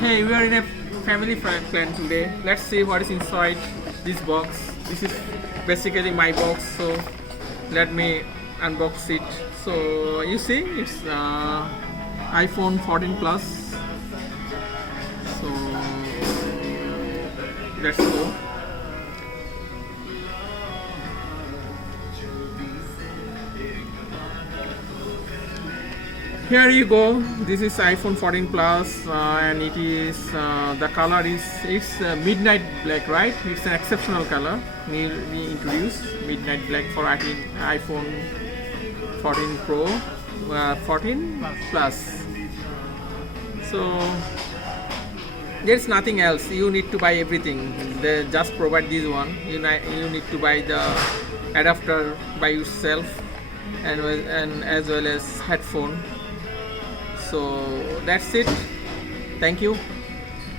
Hey, we are in a family plan today. Let's see what is inside this box. This is basically my box, so let me unbox it. So you see, it's iPhone 14 Plus. So let's go. Here you go. This is iPhone 14 Plus, and it is the color is it's midnight black, right? It's an exceptional color. We introduced midnight black for iPhone 14 Pro, 14 Plus. So there's nothing else. You need to buy everything. They just provide this one. You need to buy the adapter by yourself, and as well as headphone. So that's it. Thank you.